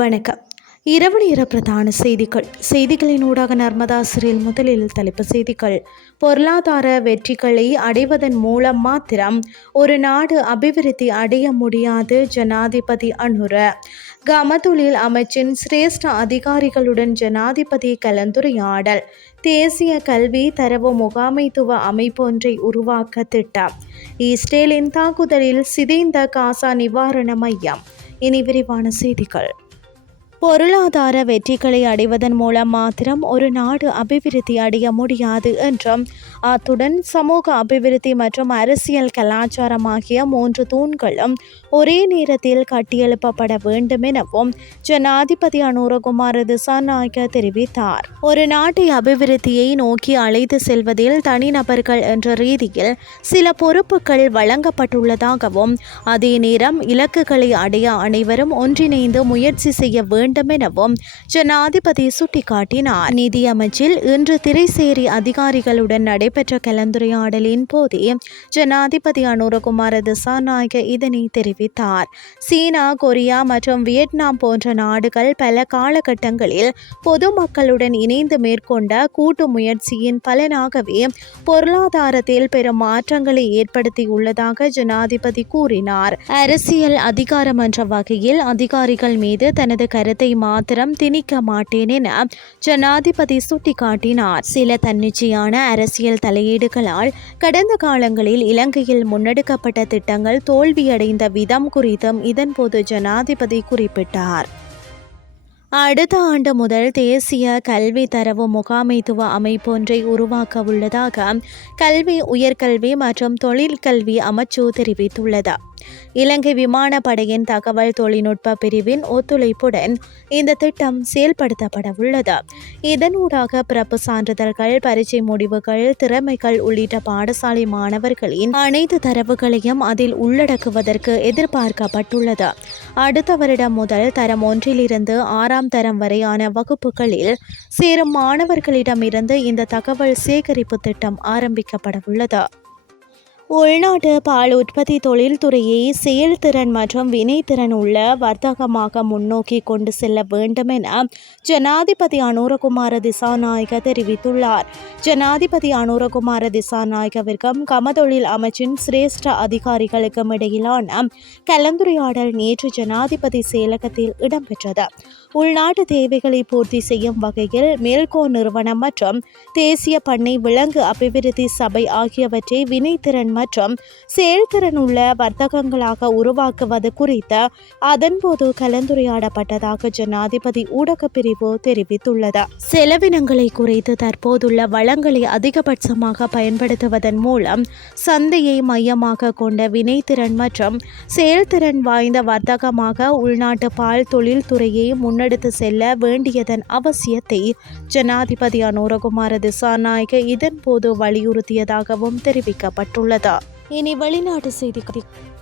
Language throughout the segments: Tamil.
வணக்கம். இரவு நேர பிரதான செய்திகள். செய்திகளின் ஊடாக நர்மதா சிறில் முதலில் தலைப்பு செய்திகள். பொருளாதார வெற்றிகளை அடைவதன் மூலம் மாத்திரம் ஒரு நாடு அபிவிருத்தி அடைய முடியாது ஜனாதிபதி அனுர. கமதுலில் அமைச்சின் சிரேஷ்ட அதிகாரிகளுடன் ஜனாதிபதி கலந்துரையாடல். தேசிய கல்வி தரவு முகாமைத்துவ அமைப்பு ஒன்றை உருவாக்க திட்டம். இஸ்ரேலின் தாக்குதலில் சிதைந்த காசா நிவாரண மையம். இனி விரிவான செய்திகள். பொருளாதார வெற்றிகளை அடைவதன் மூலம் மாத்திரம் ஒரு நாடு அபிவிருத்தி அடைய முடியாது என்றும் அத்துடன் சமூக அபிவிருத்தி மற்றும் அரசியல் கலாச்சாரம் ஆகிய மூன்று தூண்களும் ஒரே நேரத்தில் கட்டியெழுப்பப்பட வேண்டும் எனவும் ஜனாதிபதி அனுரகுமார் திசாநாயக்க தெரிவித்தார். ஒரு நாட்டை அபிவிருத்தியை நோக்கி அழைத்து செல்வதில் தனிநபர்கள் என்ற ரீதியில் சில பொறுப்புகள் வழங்கப்பட்டுள்ளதாகவும் அதே நேரம் இலக்குகளை அடைய அனைவரும் ஒன்றிணைந்து முயற்சி செய்ய வேண்டும் எனவும் ஜனாதிபதி சுட்டிக்காட்டினார். நிதியமைச்சில் இன்று திரைசேரி அதிகாரிகளுடன் நடைபெற்ற கலந்துரையாடலின் போதே ஜனாதிபதி அனுரகுமார திசாநாயக இதனை தெரிவித்தார். சீனா கொரியா மற்றும் வியட்நாம் போன்ற நாடுகள் பல காலகட்டங்களில் பொதுமக்களுடன் இணைந்து மேற்கொண்ட கூட்டு முயற்சியின் பலனாகவே பொருளாதாரத்தில் பெரும் மாற்றங்களை ஏற்படுத்தியுள்ளதாக ஜனாதிபதி கூறினார். அரசியல் அதிகாரம் என்ற வகையில் அதிகாரிகள் மீது தனது கருத்து மாத்திரம் திணிக்க மாட்டேன் என ஜனாதிபதி சுட்டிக்காட்டினார். சில தன்னிச்சையான அரசியல் தலையீடுகளால் கடந்த காலங்களில் இலங்கையில் முன்னெடுக்கப்பட்ட திட்டங்கள் தோல்வியடைந்த விதம் குறித்தும் இதன்போது ஜனாதிபதி குறிப்பிட்டார். அடுத்த ஆண்டு முதல் தேசிய கல்வி தரவு முகாமைத்துவ அமைப்பொன்றை உருவாக்க உள்ளதாக கல்வி உயர்கல்வி மற்றும் தொழிற்கல்வி அமைச்சு தெரிவித்துள்ளது. இலங்கை விமானப்படையின் தகவல் தொழில்நுட்ப பிரிவின் ஒத்துழைப்புடன் இந்த திட்டம் செயல்படுத்தப்பட உள்ளது. இதனூடாக பிறப்பு சான்றிதழ்கள் பரீட்சை முடிவுகள் திறமைகள் உள்ளிட்ட பாடசாலை மாணவர்களின் அனைத்து தரவுகளையும் அதில் உள்ளடக்குவதற்கு எதிர்பார்க்கப்பட்டுள்ளது. அடுத்த வருடம் முதல் தரம் ஒன்றிலிருந்து ஆறாம் தரம் வரையான வகுப்புகளில் சேரும் மாணவர்களிடமிருந்து இந்த தகவல் சேகரிப்பு திட்டம் ஆரம்பிக்கப்பட உள்ளது. உள்நாட்டு பால் உற்பத்தி தொழில்துறையை செயல்திறன் மற்றும் வினைத்திறன் உள்ள வர்த்தகமாக முன்னோக்கி கொண்டு செல்ல வேண்டும் என ஜனாதிபதி அனுரகுமார திசாநாயக தெரிவித்துள்ளார். ஜனாதிபதி அனுரகுமார திசாநாயகவிற்கும் கமதொழில் அமைச்சின் சிரேஷ்ட அதிகாரிகளுக்கும் இடையிலான கலந்துரையாடல் நேற்று ஜனாதிபதி செயலகத்தில் இடம்பெற்றது. உள்நாட்டு தேவைகளை பூர்த்தி செய்யும் வகையில் மேல்கோ நிறுவனம் மற்றும் தேசிய பண்ணை விலங்கு அபிவிருத்தி சபை ஆகியவற்றை வினைத்திறன் மற்றும் செயல்திறன் உள்ள வர்த்தகங்களாக உருவாக்குவது குறித்து அதன்போது கலந்துரையாடப்பட்டதாக ஜனாதிபதி ஊடகப்பிரிவு தெரிவித்துள்ளது. செலவினங்களை குறைத்து தற்போதுள்ள வளங்களை அதிகபட்சமாக பயன்படுத்துவதன் மூலம் சந்தையை மையமாக கொண்ட வினைத்திறன் மற்றும் செயல்திறன் வாய்ந்த வர்த்தகமாக உள்நாட்டு பால் தொழில்துறையை முன்னெடுத்து செல்ல வேண்டியதன் அவசியத்தை ஜனாதிபதி அனுரகுமார திசாநாயக இதன்போது வலியுறுத்தியதாகவும் தெரிவிக்கப்பட்டுள்ளது. இனி வெளிநாட்டு செய்தி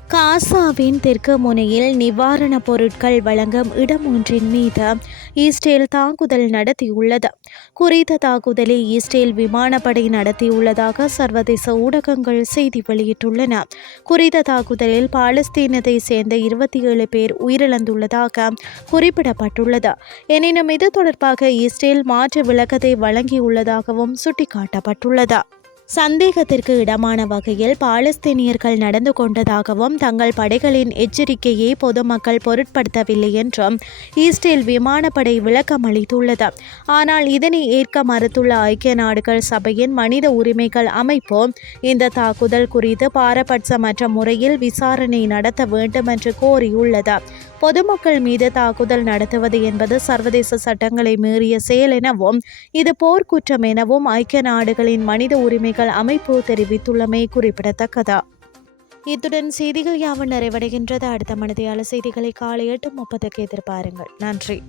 காசாவின் தெற்கு முனையில் நிவாரணப் பொருட்கள் வழங்கும் இடம் ஒன்றின் மீது இஸ்ரேல் தாக்குதல் நடத்தியுள்ளது. குறித்த தாக்குதலை இஸ்ரேல் விமானப்படை நடத்தியுள்ளதாக சர்வதேச ஊடகங்கள் செய்தி வெளியிட்டுள்ளன. குறித்த தாக்குதலில் பாலஸ்தீனத்தை சேர்ந்த இருபத்தி ஏழு பேர் உயிரிழந்துள்ளதாக குறிப்பிடப்பட்டுள்ளது. எனினும் இது தொடர்பாக இஸ்ரேல் மாற்று விளக்கத்தை வழங்கியுள்ளதாகவும் சுட்டிக்காட்டப்பட்டுள்ளது. சந்தேகத்திற்கு இடமான வகையில் பாலஸ்தீனியர்கள் நடந்து கொண்டதாகவும் தங்கள் படைகளின் எச்சரிக்கையை பொதுமக்கள் பொருட்படுத்தவில்லை என்றும் ஈஸ்டேல் விமானப்படை விளக்கம் அளித்துள்ளது. ஆனால் இதனை ஏற்க மறுத்துள்ள ஐக்கிய நாடுகள் சபையின் மனித உரிமைகள் அமைப்பு இந்த தாக்குதல் குறித்து பாரபட்சமற்ற முறையில் விசாரணை நடத்த வேண்டும் என்று கோரியுள்ளது. பொதுமக்கள் மீது தாக்குதல் நடத்துவது என்பது சர்வதேச சட்டங்களை மீறிய செயல் எனவும் இது போர்க்குற்றம் எனவும் ஐக்கிய நாடுகளின் மனித உரிமைகள் அமைப்பு தெரிவித்துள்ளமை குறிப்பிடத்தக்கது? இத்துடன் செய்திகள் யாவும் நிறைவடைகின்றது. அடுத்த மனதையாள செய்திகளை காலை எட்டு முப்பதுக்கு எதிர்பாருங்கள். நன்றி.